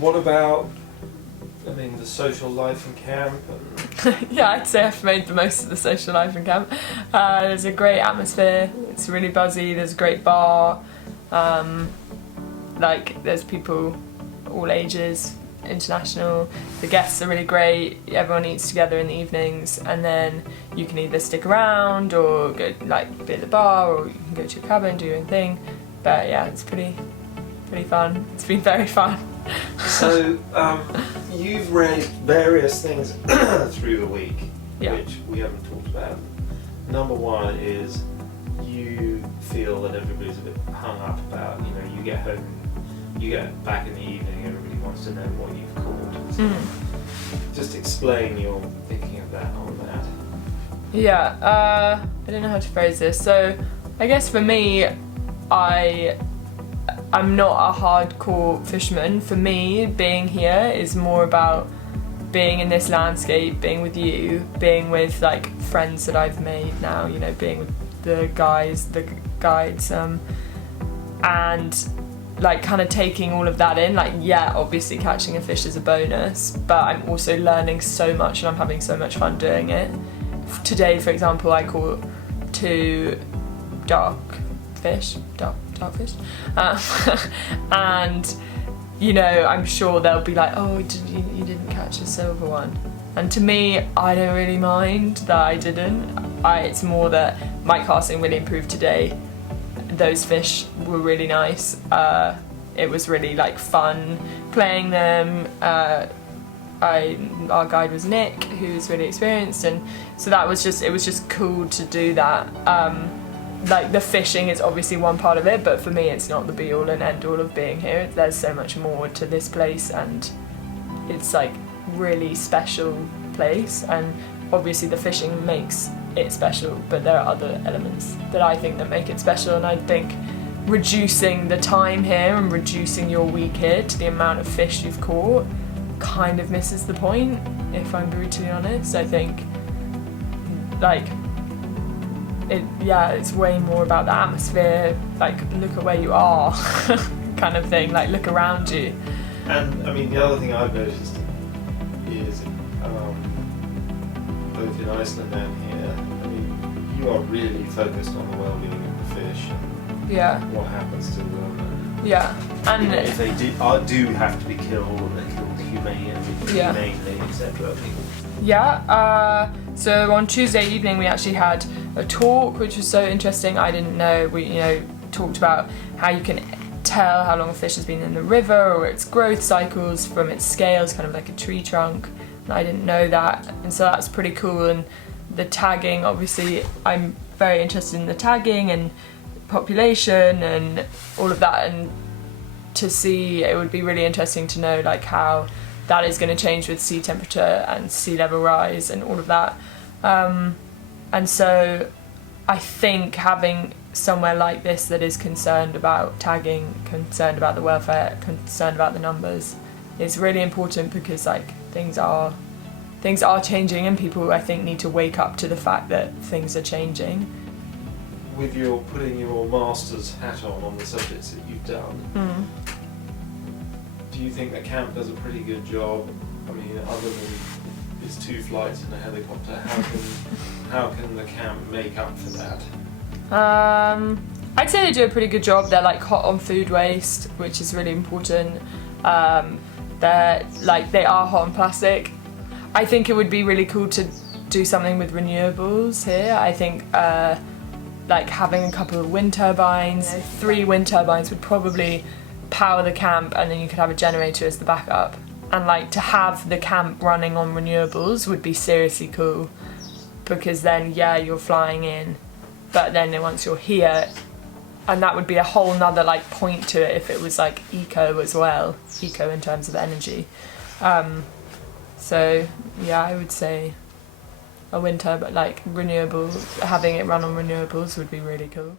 what about, I mean, the social life in camp? Yeah, I'd say I've made the most of the social life in camp. There's a great atmosphere, it's really buzzy, there's a great bar, like there's people all ages, international, the guests are really great, everyone eats together in the evenings, and then you can either stick around or go like be at the bar, or you can go to your cabin, do your own thing. But yeah, it's pretty fun. It's been very fun. So you've raised various things through the week, which we haven't talked about. Number one is you feel that everybody's a bit hung up about, you know, you get home, you get back in the evening, everybody wants to know what you've caught. So just explain your thinking of that on that. Yeah, I don't know how to phrase this. So I guess for me, I'm not a hardcore fisherman. For me, being here is more about being in this landscape, being with you, being with like friends that I've made now, you know, being with the guides, and like kind of taking all of that in. Like, yeah, obviously catching a fish is a bonus, but I'm also learning so much and I'm having so much fun doing it. Today, for example, I caught 2 dark fish, and you know, I'm sure they'll be like, oh, you didn't catch a silver one, and to me, I don't really mind that I didn't. It's more that my casting really improved today. Those fish were really nice. It was really like fun playing them. Our guide was Nick, who's really experienced, and so it was just cool to do that. Like the fishing is obviously one part of it, but for me it's not the be all and end all of being here. There's so much more to this place, and it's like really special place, and obviously the fishing makes it special, but there are other elements that I think that make it special, and I think reducing the time here and reducing your week here to the amount of fish you've caught kind of misses the point, if I'm brutally honest. I think like it's way more about the atmosphere, like look at where you are kind of thing, like look around you. And I mean, the other thing I've noticed is both in Iceland and here, I mean, you are really focused on the well-being of the fish and what happens to them. And, and you know, if they do have to be killed, they're killed humanely, etc. So on Tuesday evening we actually had a talk, which was so interesting. I didn't know. We, you know, talked about how you can tell how long a fish has been in the river, or its growth cycles from its scales, kind of like a tree trunk. And I didn't know that, and so that's pretty cool. And the tagging, obviously, I'm very interested in the tagging and population and all of that, and to see, it would be really interesting to know like how that is going to change with sea temperature and sea level rise and all of that. And so I think having somewhere like this that is concerned about tagging, concerned about the welfare, concerned about the numbers is really important, because like things are changing, and people, I think, need to wake up to the fact that things are changing. With your putting your master's hat on the subjects that you've done, do you think the camp does a pretty good job? I mean, other than it's 2 flights and a helicopter, how can the camp make up for that? I'd say they do a pretty good job. They're like hot on food waste, which is really important. They are hot on plastic. I think it would be really cool to do something with renewables here. I think like having a couple of wind turbines, 3 wind turbines would probably power the camp, and then you could have a generator as the backup. And like to have the camp running on renewables would be seriously cool, because then you're flying in, but then once you're here, and that would be a whole nother like point to it if it was like eco as well, eco in terms of energy. So yeah, I would say a wind turbine, like renewables, having it run on renewables would be really cool.